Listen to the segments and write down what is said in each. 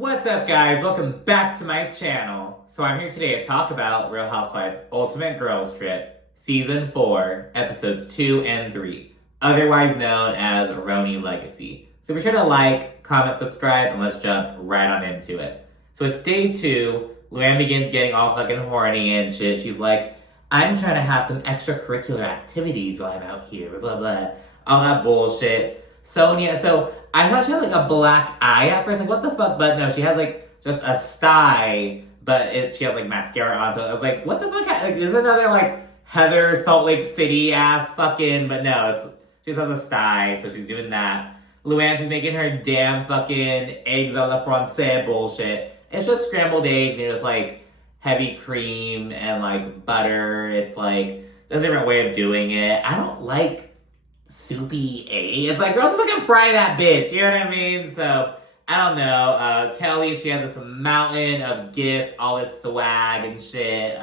What's up, guys? Welcome back to my channel. So I'm here today to talk about Real Housewives Ultimate Girls Trip, Season 4, Episodes 2 and 3, otherwise known as RHONY Legacy. So be sure to like, comment, subscribe, and let's jump right on into it. So it's day 2. Luann begins getting all fucking horny and shit. She's like, I'm trying to have some extracurricular activities while I'm out here, blah, blah, blah. All that bullshit. Sonia, so I thought she had like a black eye at first, like what the fuck, but no, she has like just a sty, but she has like mascara on, so I was like, what the fuck, like, is another like Heather Salt Lake City ass fucking, but no, she just has a sty, so she's doing that. Luann, she's making her damn fucking eggs a la francais bullshit. It's just scrambled eggs made with like heavy cream and like butter. It's like, there's a different way of doing it. I don't like soupy egg. It's like, girl, just fucking fry that bitch. You know what I mean? So, I don't know. Kelly, she has this mountain of gifts, all this swag and shit.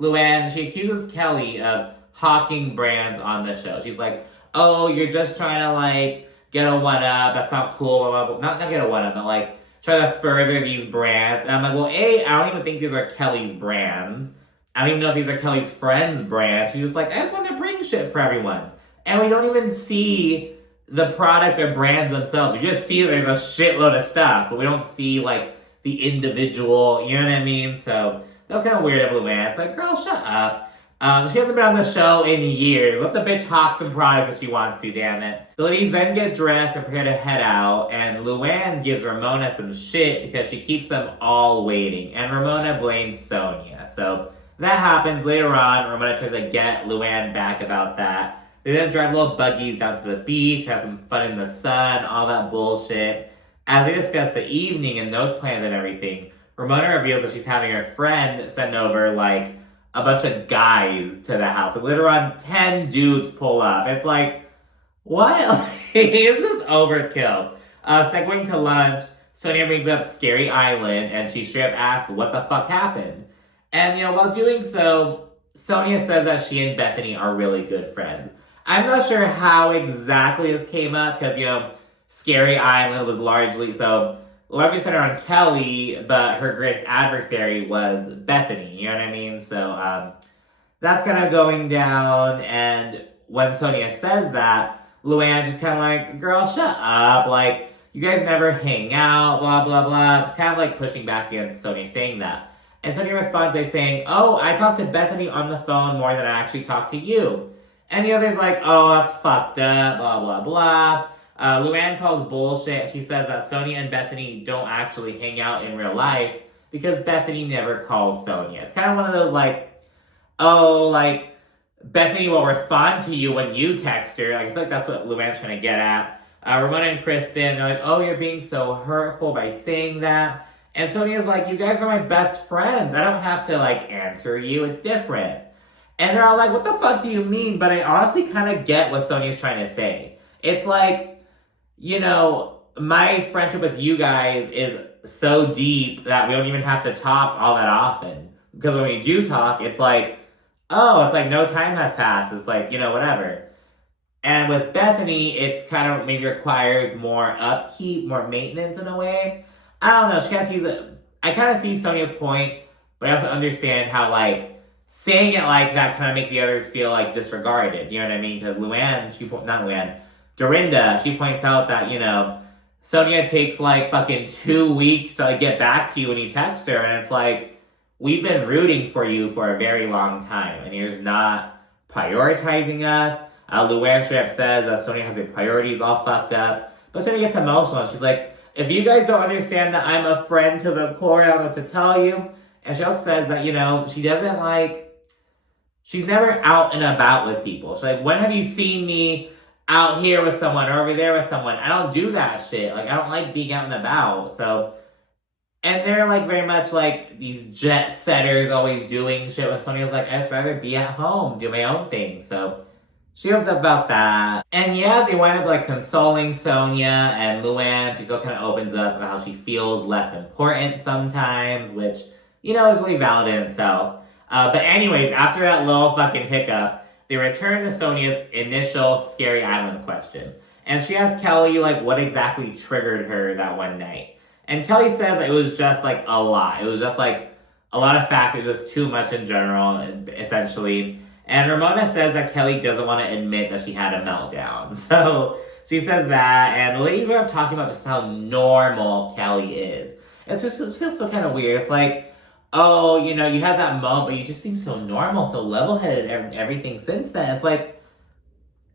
Luann, she accuses Kelly of hawking brands on the show. She's like, oh, you're just trying to like get a one-up. That's not cool. Blah, blah, blah. Not get a one-up, but like try to further these brands. And I'm like, well, A, I don't even think these are Kelly's brands. I don't even know if these are Kelly's friends' brands. She's just like, I just want to bring shit for everyone. And we don't even see the product or brands themselves. We just see there's a shitload of stuff, but we don't see, like, the individual, you know what I mean? So, that was kind of weird of Luann. It's like, girl, shut up. She hasn't been on the show in years. Let the bitch hawk some product if she wants to, damn it. The ladies then get dressed and prepare to head out, and Luann gives Ramona some shit because she keeps them all waiting. And Ramona blames Sonia. So, that happens later on. Ramona tries to get Luann back about that. They then drive little buggies down to the beach, have some fun in the sun, all that bullshit. As they discuss the evening and those plans and everything, Ramona reveals that she's having her friend send over, like, a bunch of guys to the house. Like, later on, 10 dudes pull up. It's like, what? It's just overkill. Segueing to lunch, Sonia brings up Scary Island, and she straight up asks what the fuck happened. And, you know, while doing so, Sonia says that she and Bethany are really good friends. I'm not sure how exactly this came up, because, you know, Scary Island was largely centered on Kelly, but her greatest adversary was Bethany, you know what I mean? So, that's kind of going down, and when Sonia says that, Luann just kind of like, girl, shut up, like, you guys never hang out, blah, blah, blah, just kind of like pushing back against Sonia saying that. And Sonia responds by saying, oh, I talked to Bethany on the phone more than I actually talked to you. And the other's like, oh, that's fucked up, blah, blah, blah. Luann calls bullshit, and she says that Sonia and Bethany don't actually hang out in real life because Bethany never calls Sonia. It's kind of one of those, like, oh, like, Bethany will respond to you when you text her. Like, I feel like that's what Luann's trying to get at. Ramona and Kristen, they're like, oh, you're being so hurtful by saying that. And Sonia's like, you guys are my best friends. I don't have to, like, answer you. It's different. And they're all like, what the fuck do you mean? But I honestly kind of get what Sonia's trying to say. It's like, you know, my friendship with you guys is so deep that we don't even have to talk all that often. Because when we do talk, it's like, oh, it's like no time has passed. It's like, you know, whatever. And with Bethany, it's kind of maybe requires more upkeep, more maintenance in a way. I don't know. I kind of see Sonia's point, but I also understand how, like, saying it like that kind of make the others feel, like, disregarded. You know what I mean? Because Dorinda, she points out that, you know, Sonia takes, like, fucking 2 weeks to, like, get back to you when you text her. And it's like, we've been rooting for you for a very long time. And you're just not prioritizing us. Luann straight up says that Sonia has her priorities all fucked up. But Sonia gets emotional. And she's like, if you guys don't understand that I'm a friend to the core, I don't know what to tell you. And she also says that, you know, she doesn't, like, she's never out and about with people. She's like, when have you seen me out here with someone or over there with someone? I don't do that shit. Like, I don't like being out and about. So, and they're, like, very much, like, these jet setters always doing shit with Sonia's like, I just rather be at home, do my own thing. So, she opens up about that. And yeah, they wind up, like, consoling Sonia and Luann. She still kind of opens up about how she feels less important sometimes, which, you know, is really valid in itself. But anyways, after that little fucking hiccup, they return to Sonia's initial Scary Island question. And she asks Kelly, like, what exactly triggered her that one night. And Kelly says it was just like a lot. It was just like a lot of factors, just too much in general, essentially. And Ramona says that Kelly doesn't want to admit that she had a meltdown. So she says that, and the ladies were talking about just how normal Kelly is. It feels so kind of weird. It's like, oh, you know, you had that moment, but you just seem so normal, so level-headed and everything since then.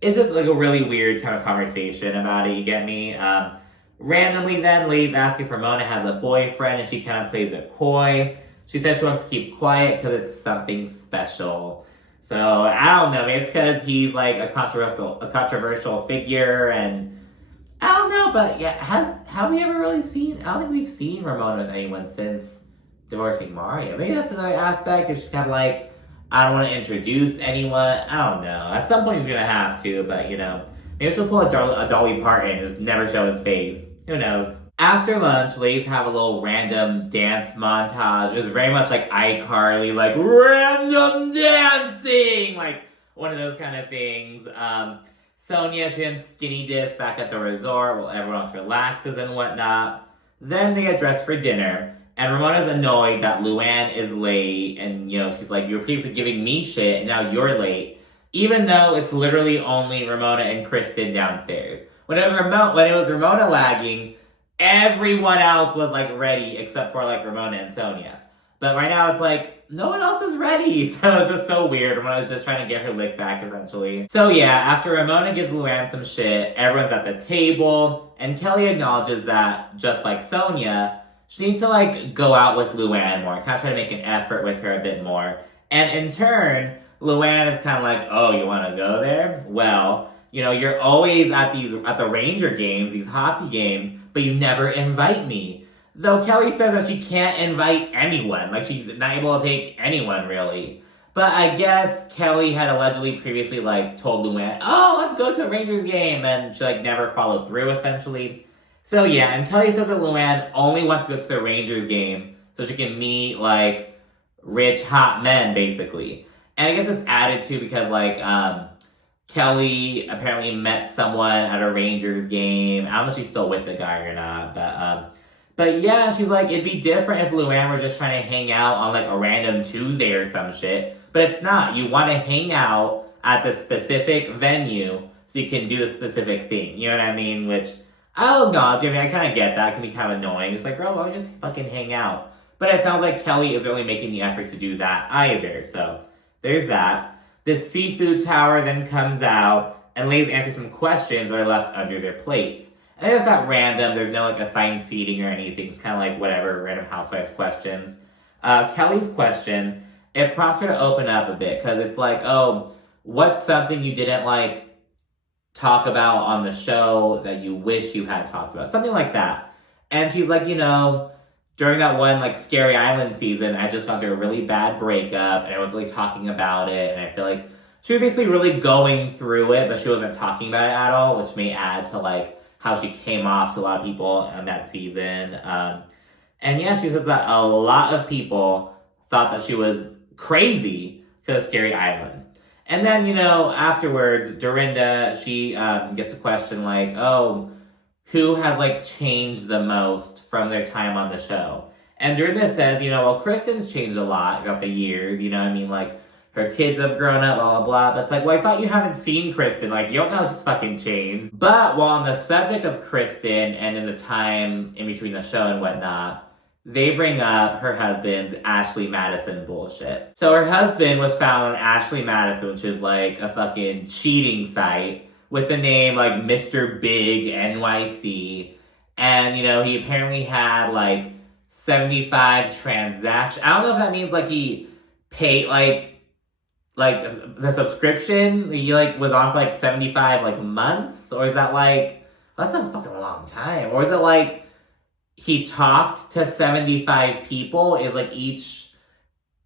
It's just like a really weird kind of conversation about it, you get me? Randomly then, ladies ask if Ramona has a boyfriend, and she kind of plays it coy. She says she wants to keep quiet because it's something special. So, I don't know, maybe it's because he's like a controversial figure, and I don't know, but yeah, have we ever really seen, I don't think we've seen Ramona with anyone since divorcing Mario. Maybe that's another aspect, it's just kind of like, I don't want to introduce anyone, I don't know. At some point she's going to have to, but you know, maybe she'll pull a Dolly Parton and just never show his face. Who knows? After lunch, ladies have a little random dance montage. It was very much like iCarly, like random dancing, like one of those kind of things. Sonia, she and skinny dips back at the resort while everyone else relaxes and whatnot. Then they get dressed for dinner, and Ramona's annoyed that Luann is late, and you know, she's like, you were previously giving me shit, and now you're late. Even though it's literally only Ramona and Kristen downstairs. When it was Ramona lagging, everyone else was like ready except for like Ramona and Sonia. But right now it's like, no one else is ready. So it's just so weird. Ramona was just trying to get her lick back essentially. So yeah, after Ramona gives Luann some shit, everyone's at the table, and Kelly acknowledges that, just like Sonia, she needs to like go out with Luann more, kind of try to make an effort with her a bit more. And in turn, Luann is kind of like, oh, you want to go there? Well, you know, you're always at the Ranger games, these hockey games, but you never invite me. Though Kelly says that she can't invite anyone. Like, she's not able to take anyone, really. But I guess Kelly had allegedly previously, like, told Luann, oh, let's go to a Rangers game, and she, like, never followed through, essentially. So, yeah, and Kelly says that Luann only wants to go to the Rangers game so she can meet, like, rich, hot men, basically. And I guess it's added to because, like, Kelly apparently met someone at a Rangers game. I don't know if she's still with the guy or not, but yeah, she's like, it'd be different if Luann were just trying to hang out on like a random Tuesday or some shit. But it's not. You want to hang out at the specific venue so you can do the specific thing. You know what I mean? Which I'll acknowledge. I mean, I kind of get that. It can be kind of annoying. It's like, girl, why don't you just fucking hang out? But it sounds like Kelly isn't really making the effort to do that either. So there's that. This seafood tower then comes out, and ladies answer some questions that are left under their plates. And it's not random, there's no like assigned seating or anything, it's kind of like whatever, random housewives questions. Kelly's question, it prompts her to open up a bit, because it's like, oh, what's something you didn't like talk about on the show that you wish you had talked about? Something like that. And she's like, you know, during that one, like, Scary Island season, I just gone through a really bad breakup, and I was really talking about it, and I feel like she was basically really going through it, but she wasn't talking about it at all, which may add to, like, how she came off to a lot of people on that season. And yeah, she says that a lot of people thought that she was crazy because of Scary Island. And then, you know, afterwards, Dorinda, she gets a question like, oh, who has, like, changed the most from their time on the show? And Dorinda says, you know, well, Kristen's changed a lot throughout the years, you know what I mean? Like, her kids have grown up, blah, blah, blah. But it's like, well, I thought you haven't seen Kristen. Like, you don't know how she's fucking changed. But while on the subject of Kristen and in the time in between the show and whatnot, they bring up her husband's Ashley Madison bullshit. So her husband was found on Ashley Madison, which is like a fucking cheating site, with the name like Mr. Big NYC. And, you know, he apparently had like 75 transactions. I don't know if that means like he paid like the subscription. He like was on for like 75 like months, or is that like, that's a fucking long time. Or is it like he talked to 75 people? Is like each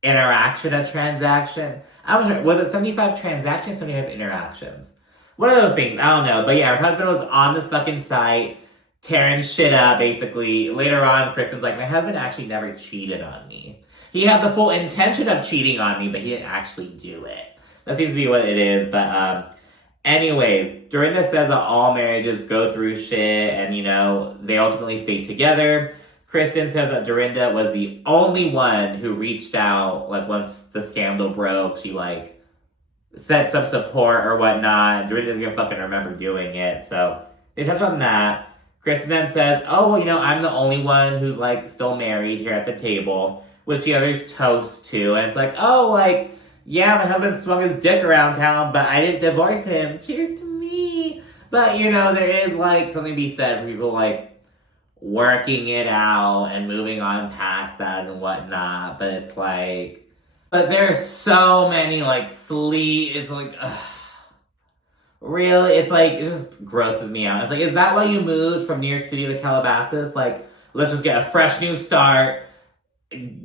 interaction a transaction? I'm not sure. Was it 75 transactions, 75 interactions? One of those things, I don't know. But yeah, her husband was on this fucking site, tearing shit up, basically. Later on, Kristen's like, my husband actually never cheated on me. He had the full intention of cheating on me, but he didn't actually do it. That seems to be what it is. But anyways, Dorinda says that all marriages go through shit, and, you know, they ultimately stay together. Kristen says that Dorinda was the only one who reached out, like, once the scandal broke. She, like, sent some support or whatnot. Dorinda doesn't even fucking remember doing it. So they touch on that. Kristen then says, oh, well, you know, I'm the only one who's, like, still married here at the table, which the others toast to. And it's like, oh, like, yeah, my husband swung his dick around town, but I didn't divorce him. Cheers to me. But, you know, there is, like, something to be said for people, like, working it out and moving on past that and whatnot. But it's like, but there's so many, like, it's like, really? It's like, it just grosses me out. It's like, is that why you moved from New York City to Calabasas? Like, let's just get a fresh new start.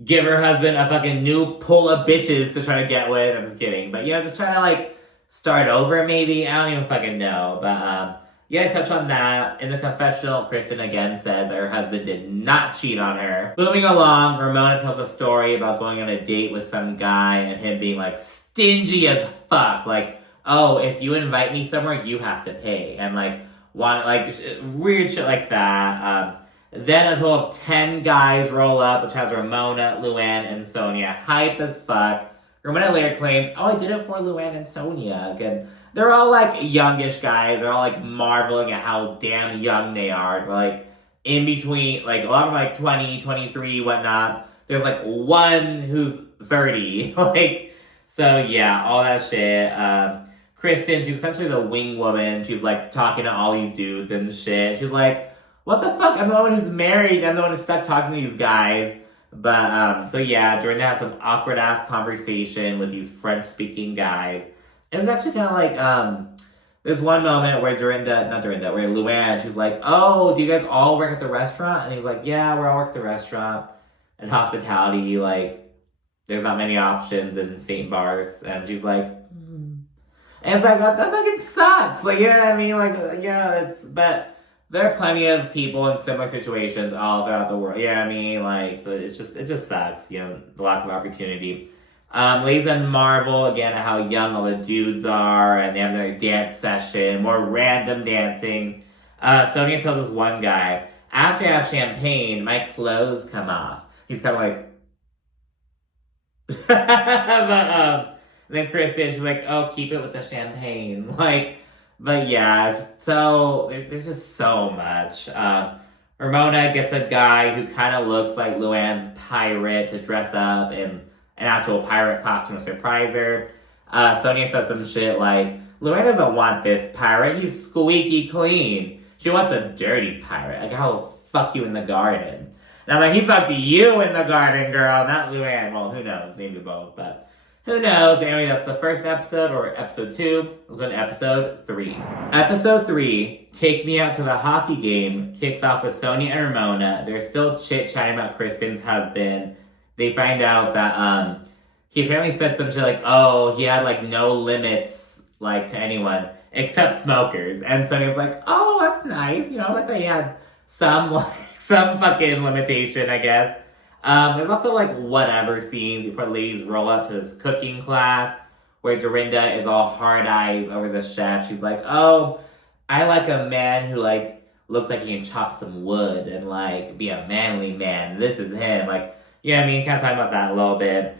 Give her husband a fucking new pull of bitches to try to get with. I'm just kidding. But yeah, just trying to, like, start over maybe. I don't even fucking know. But yeah, I touch on that. In the confessional, Kristen again says that her husband did not cheat on her. Moving along, Ramona tells a story about going on a date with some guy and him being, like, stingy as fuck. Like, oh, if you invite me somewhere, you have to pay. And, like, weird shit like that. Then a total of 10 guys roll up, which has Ramona, Luann, and Sonia. Hype as fuck. Ramona later claims, oh, I did it for Luann and Sonia. Again, they're all, like, youngish guys. They're all, like, marveling at how damn young they are. They're, like, in between, like, a lot of them, like, 20, 23, whatnot. There's, like, one who's 30. Like, so, yeah, all that shit. Kristen, she's essentially the wing woman. She's, like, talking to all these dudes and shit. She's like, what the fuck? I'm the one who's married. I'm the one who's stuck talking to these guys. But, so yeah, Dorinda has some awkward-ass conversation with these French-speaking guys. It was actually kind of like, there's one moment where where Luann, she's like, oh, do you guys all work at the restaurant? And he's like, yeah, we're all work at the restaurant. And hospitality, like, there's not many options in St. Barth's. And she's like, And it's like, that fucking sucks. Like, you know what I mean? Like, yeah, but there are plenty of people in similar situations all throughout the world. Yeah, I mean, like, so it just sucks, you know, the lack of opportunity. Ladies and marvel again at how young all the dudes are, and they have their dance session, more random dancing. Sonia tells this one guy, after I have champagne, my clothes come off. He's kind of like, but then Kristen, she's like, oh, keep it with the champagne, like. But yeah, there's just so much. Ramona gets a guy who kind of looks like Luann's pirate to dress up in an actual pirate costume to surprise her. Sonia says some shit like, Luann doesn't want this pirate, he's squeaky clean. She wants a dirty pirate, like I'll fuck you in the garden. And I'm like, he fucked you in the garden, girl, not Luann. Well, who knows, maybe both, but who knows? Anyway, that's the first episode, or episode 2. Let's go to episode 3. Episode 3, Take Me Out to the Hockey Game, kicks off with Sonia and Ramona. They're still chit-chatting about Kristen's husband. They find out that he apparently said some shit like, oh, he had, like, no limits, like, to anyone, except smokers. And Sonia's like, oh, that's nice. You know, like, they had some fucking limitation, I guess. There's lots of, like, whatever scenes before ladies roll up to this cooking class where Dorinda is all hard eyes over the chef. She's like, oh, I like a man who, like, looks like he can chop some wood and, like, be a manly man. This is him. Like, yeah, I mean, kind of talking about that a little bit.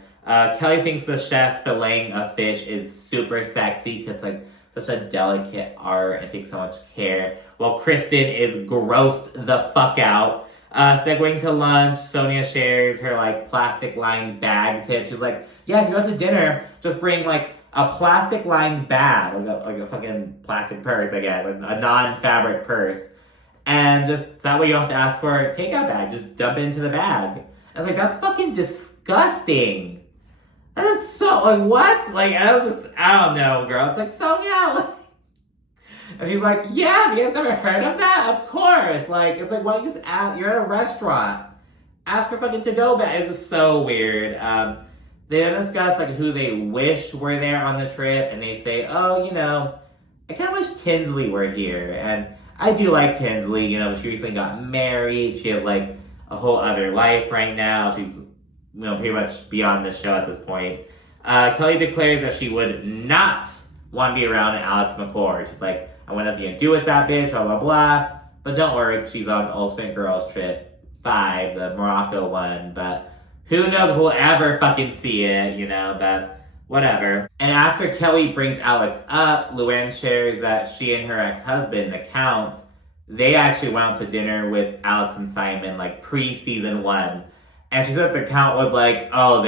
Kelly thinks the chef filleting a fish is super sexy because, like, such a delicate art and takes so much care. While Kristen is grossed the fuck out. Segueing to lunch, Sonia shares her, like, plastic-lined bag tip. She's like, yeah, if you go to dinner, just bring, like, a plastic-lined bag, like a fucking plastic purse, I guess, like a non-fabric purse. And just, that way you don't have to ask for a takeout bag. Just dump it into the bag. I was like, that's fucking disgusting. That is so, like, what? Like, I don't know, girl. It's like, Sonia, like, and she's like, yeah, have you guys never heard of that? Of course. Like, it's like, why don't you just ask? You're at a restaurant. Ask for fucking to-go bag. It's just so weird. They then discuss, like, who they wish were there on the trip. And they say, oh, you know, I kind of wish Tinsley were here. And I do like Tinsley, you know, she recently got married. She has, like, a whole other life right now. She's, you know, pretty much beyond the show at this point. Kelly declares that she would not want to be around Alex McCord. She's like, I want nothing to do with that bitch, blah, blah, blah. But don't worry, she's on Ultimate Girls Trip. 5, the Morocco one, but who knows if we'll ever fucking see it, you know, but whatever. And after Kelly brings Alex up, Luann shares that she and her ex-husband, the Count, they actually went out to dinner with Alex and Simon, like pre-season 1. And she said the Count was like, oh,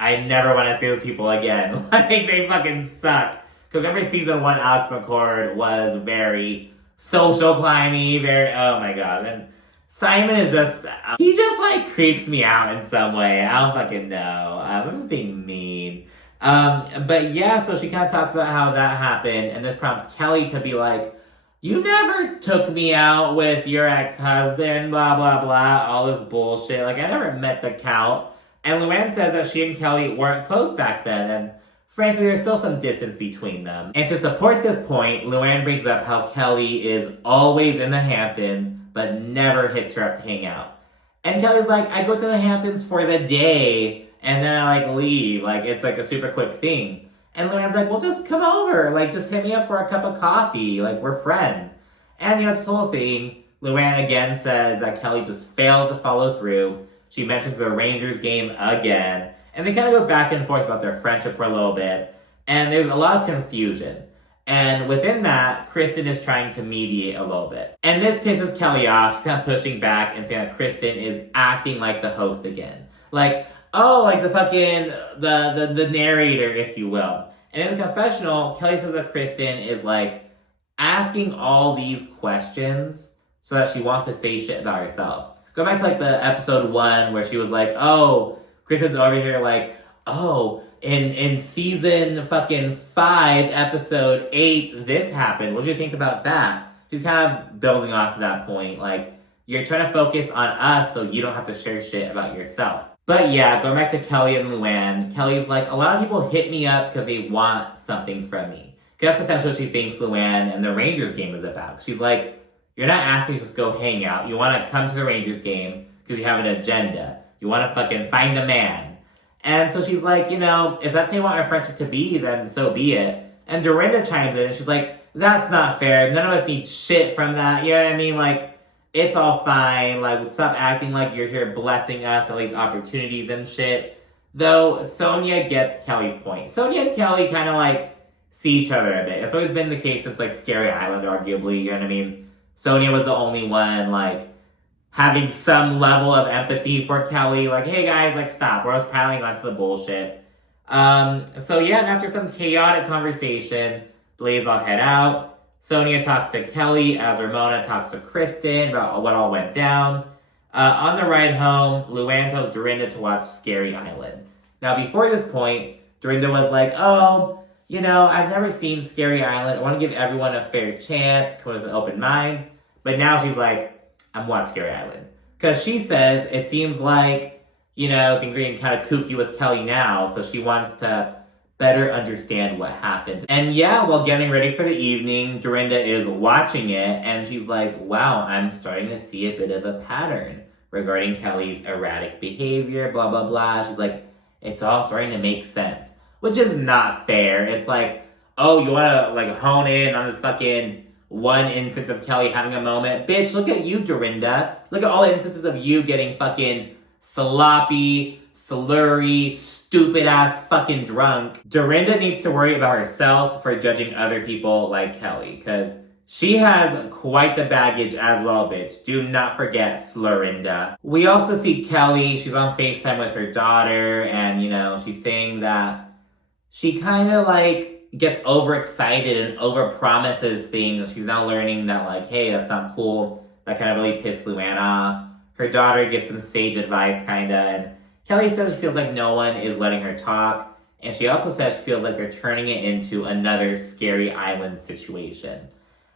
I never want to see those people again. Like, they fucking suck. Because remember season 1, Alex McCord was very social climby, very, oh my god. And Simon is just, he just like creeps me out in some way. I don't fucking know. I'm just being mean. But yeah, so she kind of talks about how that happened, and this prompts Kelly to be like, you never took me out with your ex-husband, blah, blah, blah, all this bullshit. Like, I never met the Count. And Luann says that she and Kelly weren't close back then, and frankly, there's still some distance between them. And to support this point, Luann brings up how Kelly is always in the Hamptons, but never hits her up to hang out. And Kelly's like, I go to the Hamptons for the day, and then I, like, leave. Like, it's, like, a super quick thing. And Luann's like, well, just come over. Like, just hit me up for a cup of coffee. Like, we're friends. And, you know, it's the whole thing. Luann again says that Kelly just fails to follow through. She mentions the Rangers game again. And they kind of go back and forth about their friendship for a little bit. And there's a lot of confusion. And within that, Kristen is trying to mediate a little bit. And this pisses Kelly off. She's kind of pushing back and saying that Kristen is acting like the host again. Like, oh, like the fucking, the narrator, if you will. And in the confessional, Kelly says that Kristen is like asking all these questions so that she wants to say shit about herself. Go back to like the episode 1 where she was like, oh, Kristen's over here like, oh, in season fucking 5, episode 8, this happened. What do you think about that? She's kind of building off of that point. Like, you're trying to focus on us so you don't have to share shit about yourself. But yeah, going back to Kelly and Luann, Kelly's like, a lot of people hit me up because they want something from me. Because that's essentially what she thinks Luann and the Rangers game is about. She's like, you're not asking me to just go hang out. You want to come to the Rangers game because you have an agenda. You want to fucking find a man. And so she's like, you know, if that's how you want our friendship to be, then so be it. And Dorinda chimes in and she's like, that's not fair. None of us need shit from that. You know what I mean? Like, it's all fine. Like, stop acting like you're here blessing us all these opportunities and shit. Though Sonia gets Kelly's point. Sonia and Kelly kind of like see each other a bit. It's always been the case since like Scary Island, arguably. You know what I mean? Sonia was the only one like having some level of empathy for Kelly. Like, hey guys, like stop. We're always piling onto the bullshit. So yeah, and after some chaotic conversation, Blaze all head out. Sonia talks to Kelly as Ramona talks to Kristen about what all went down. On the ride home, Luann tells Dorinda to watch Scary Island. Now, before this point, Dorinda was like, oh, you know, I've never seen Scary Island. I want to give everyone a fair chance, come with an open mind. But now she's like, I'm watching Scary Island. Because she says it seems like, you know, things are getting kind of kooky with Kelly now, so she wants to better understand what happened. And yeah, while getting ready for the evening, Dorinda is watching it, and she's like, wow, I'm starting to see a bit of a pattern regarding Kelly's erratic behavior, blah, blah, blah. She's like, it's all starting to make sense. Which is not fair. It's like, oh, you want to like hone in on this fucking one instance of Kelly having a moment? Bitch, look at you, Dorinda. Look at all the instances of you getting fucking sloppy, slurry, stupid-ass fucking drunk. Dorinda needs to worry about herself for judging other people like Kelly, because she has quite the baggage as well, bitch. Do not forget Slurrinda. We also see Kelly. She's on FaceTime with her daughter, and, you know, she's saying that she kind of, like, gets overexcited and overpromises things. She's now learning that, like, hey, that's not cool. That kind of really pissed Luann off. Her daughter gives some sage advice, kind of, and Kelly says she feels like no one is letting her talk, and she also says she feels like they're turning it into another Scary Island situation.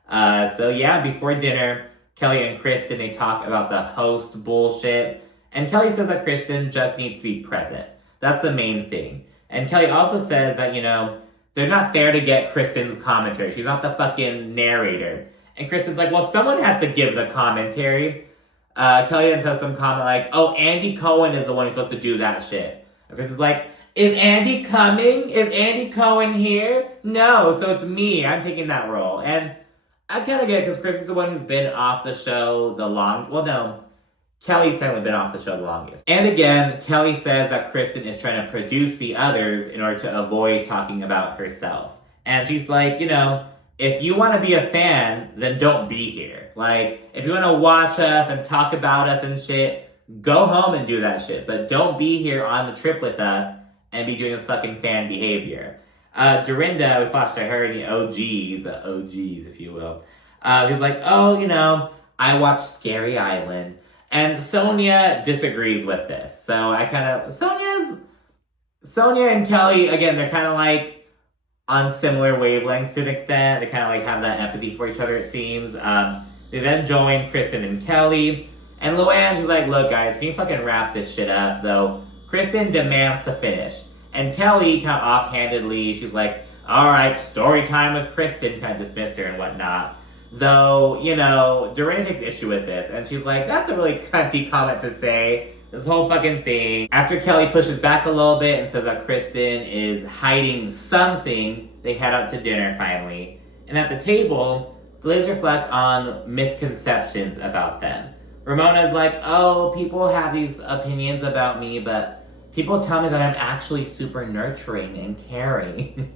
So yeah, before dinner, Kelly and Kristen, they talk about the host bullshit, and Kelly says that Kristen just needs to be present. That's the main thing. And Kelly also says that, you know, they're not there to get Kristen's commentary. She's not the fucking narrator. And Kristen's like, well, someone has to give the commentary. Kelly then says some comment like, oh, Andy Cohen is the one who's supposed to do that shit. And Kristen's like, is Andy coming? Is Andy Cohen here? No, so it's me. I'm taking that role. And I kind of get it because Kristen's the one who's been off the show the long... Well, no. Kelly's technically been off the show the longest. And again, Kelly says that Kristen is trying to produce the others in order to avoid talking about herself. And she's like, if you want to be a fan, then don't be here. Like, if you want to watch us and talk about us and shit, go home and do that shit. But don't be here on the trip with us and be doing this fucking fan behavior. Dorinda, we flashed to her in the OGs, if you will. She's like, I watched Scary Island. And Sonia disagrees with this. So Sonia and Kelly, again, they're kind of like on similar wavelengths to an extent. They kind of like have that empathy for each other, it seems. They then join Kristen and Kelly. And Luann, she's like, look guys, can you fucking wrap this shit up, though? Kristen demands to finish. And Kelly, kind of offhandedly, she's like, all right, story time with Kristen, kind of dismiss her and whatnot. Though, Dorinda takes issue with this, and she's like, that's a really cunty comment to say, this whole fucking thing. After Kelly pushes back a little bit and says that Kristen is hiding something, they head out to dinner finally. And at the table, the ladies reflect on misconceptions about them. Ramona's like, oh, people have these opinions about me, but people tell me that I'm actually super nurturing and caring.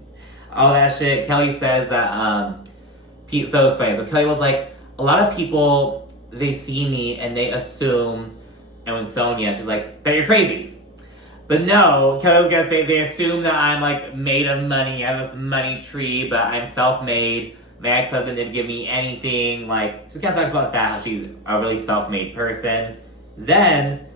All that shit. Kelly says that, so it's funny. So Kelly was like, a lot of people, they see me and they assume, and when Sonia, she's like, that you're crazy. But no, Kelly was gonna say they assume that I'm like made of money, I have this money tree, but I'm self-made. My ex-husband didn't give me anything. Like, she kind of talks about that, how she's a really self-made person. Then,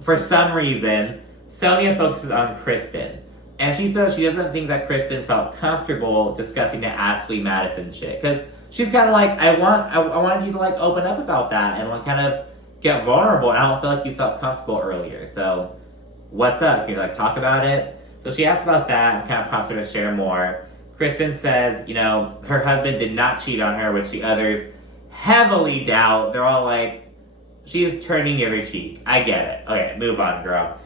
for some reason, Sonia focuses on Kristen. And she says she doesn't think that Kristen felt comfortable discussing the Ashley Madison shit. Because she's kind of like, I wanted you to like open up about that and like kind of get vulnerable. And I don't feel like you felt comfortable earlier. So what's up? Can you like talk about it? So she asks about that and kind of prompts her to share more. Kristen says, her husband did not cheat on her, which the others heavily doubt. They're all like, she's turning the other cheek. I get it. Okay, move on, girl.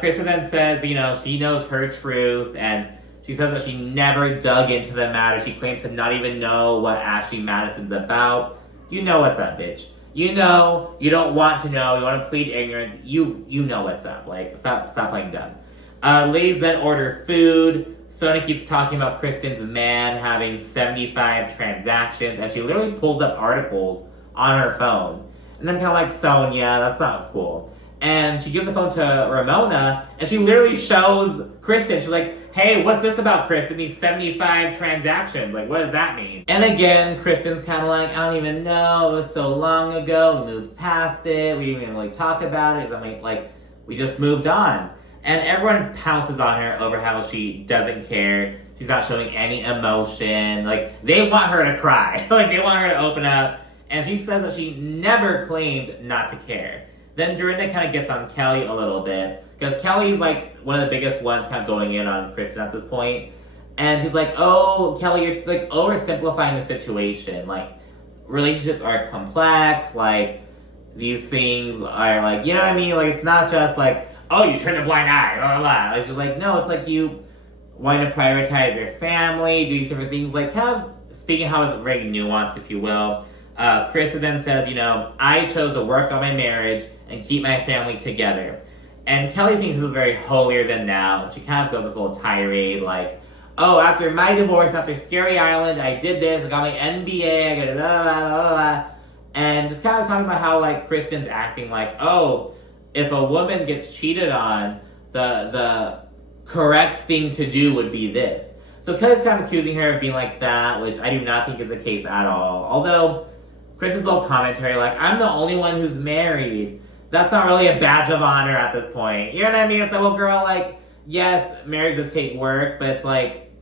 Kristen then says, she knows her truth, and she says that she never dug into the matter. She claims to not even know what Ashley Madison's about. You know what's up, bitch. You don't want to know, you want to plead ignorance. You know what's up. Like, stop playing dumb. Ladies then order food. Sonia keeps talking about Kristen's man having 75 transactions, and she literally pulls up articles on her phone. And then kind of like, Sonia, that's not cool. And she gives the phone to Ramona, and she literally shows Kristen. She's like, hey, what's this about, Kristen? These 75 transactions. Like, what does that mean? And again, Kristen's kind of like, I don't even know. It was so long ago. We moved past it. We didn't even really talk about it. I mean, like, we just moved on. And everyone pounces on her over how she doesn't care. She's not showing any emotion. Like, they want her to cry. Like, they want her to open up. And she says that she never claimed not to care. Then Dorinda kind of gets on Kelly a little bit. Because Kelly's, like, one of the biggest ones kind of going in on Kristen at this point. And she's like, oh, Kelly, you're, like, oversimplifying the situation. Like, relationships are complex. Like, these things are, like, you know what I mean? Like, it's not just, like, oh, you turned a blind eye, blah, blah, blah. Like, you're like, no, it's like you want to prioritize your family, do these different things. Like, kind of speaking how it's very nuanced, if you will. Kristen then says, I chose to work on my marriage and keep my family together. And Kelly thinks this is very holier than thou. She kind of goes this little tirade, like, oh, after my divorce, after Scary Island, I did this, I got my MBA, I got blah, blah, blah, blah. And just kind of talking about how, like, Kristen's acting like, oh, if a woman gets cheated on, the correct thing to do would be this. So Kelly's kind of accusing her of being like that, which I do not think is the case at all. Although, Kristen's little commentary, like, I'm the only one who's married. That's not really a badge of honor at this point. You know what I mean? It's like, well, girl, like, yes, marriages take work, but it's like,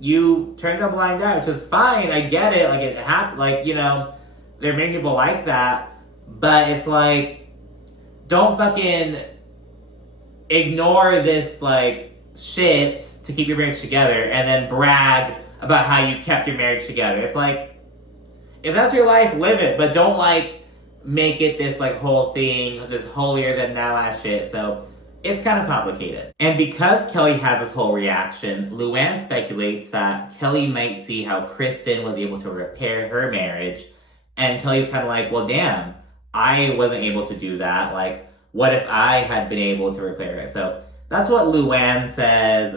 you turned a blind eye, which is fine. I get it. Like, it happened. Like, there are many people like that. But it's like, don't fucking ignore this, like, shit to keep your marriage together and then brag about how you kept your marriage together. It's like, if that's your life, live it. But don't, like, make it this, like, whole thing, this holier than thou ass shit. So it's kind of complicated. And because Kelly has this whole reaction, Luann speculates that Kelly might see how Kristen was able to repair her marriage. And Kelly's kind of like, well, damn, I wasn't able to do that. Like, what if I had been able to repair it? So that's what Luann says.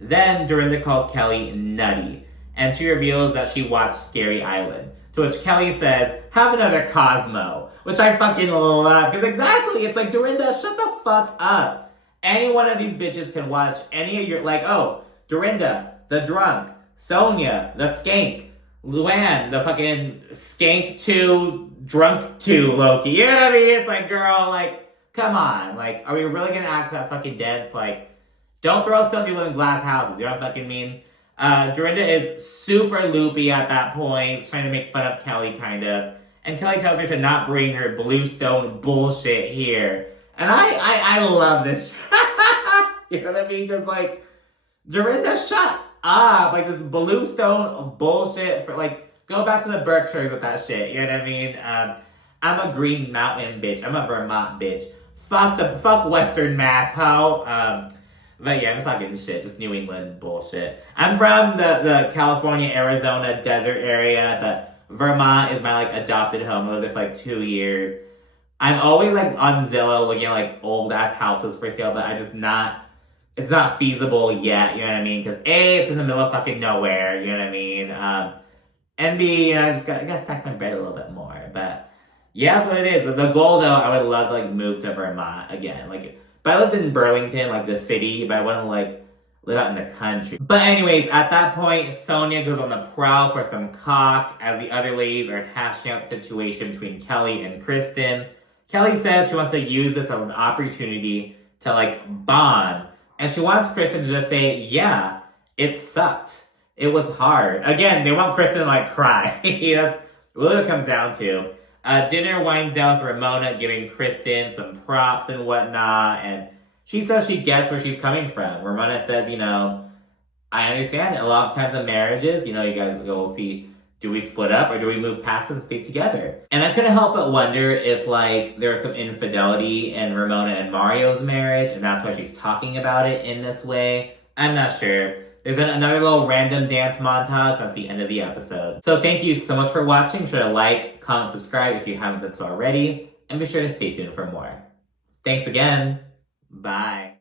Then Dorinda calls Kelly Nutty, and she reveals that she watched Scary Island. To which Kelly says, have another Cosmo, which I fucking love. Because exactly, it's like, Dorinda, shut the fuck up. Any one of these bitches can watch any of your, like, oh, Dorinda, the drunk, Sonia, the skank, Luann, the fucking skank 2, drunk 2, Loki. You know what I mean? It's like, girl, like, come on. Like, are we really gonna act that fucking dense? Like, don't throw stones, you live in glass houses. You know what I fucking mean? Dorinda is super loopy at that point, trying to make fun of Kelly, kind of. And Kelly tells her to not bring her bluestone bullshit here. And I love this. You know what I mean? Because, like, Dorinda, shut up. Like, this bluestone bullshit for, like, go back to the Berkshires with that shit. You know what I mean? I'm a Green Mountain bitch. I'm a Vermont bitch. Fuck Western Mass, ho. But yeah, I'm just not getting shit. Just New England bullshit. I'm from the California, Arizona desert area, but Vermont is my, like, adopted home. I lived there for, like, 2 years. I'm always, like, on Zillow looking at, like, old-ass houses for sale, but it's not feasible yet, you know what I mean? Because A, it's in the middle of fucking nowhere, you know what I mean? And B, I gotta stack my bread a little bit more. But yeah, that's what it is. The goal, though, I would love to, like, move to Vermont again. Like, but I lived in Burlington, like, the city, but I want to, like, live out in the country. But anyways, at that point, Sonia goes on the prowl for some cock as the other ladies are hashing out the situation between Kelly and Kristen. Kelly says she wants to use this as an opportunity to, like, bond. And she wants Kristen to just say, yeah, it sucked. It was hard. Again, they want Kristen to, like, cry. That's really what it comes down to. Dinner winds down with Ramona giving Kristen some props and whatnot. And she says she gets where she's coming from. Ramona says, you know, I understand a lot of times in marriages, you know, you guys will see, do we split up or do we move past and stay together? And I couldn't help but wonder if, like, there was some infidelity in Ramona and Mario's marriage, and that's why she's talking about it in this way. I'm not sure. There's then another little random dance montage at the end of the episode. So thank you so much for watching. Be sure to like, comment, subscribe if you haven't done so already, and be sure to stay tuned for more. Thanks again. Bye.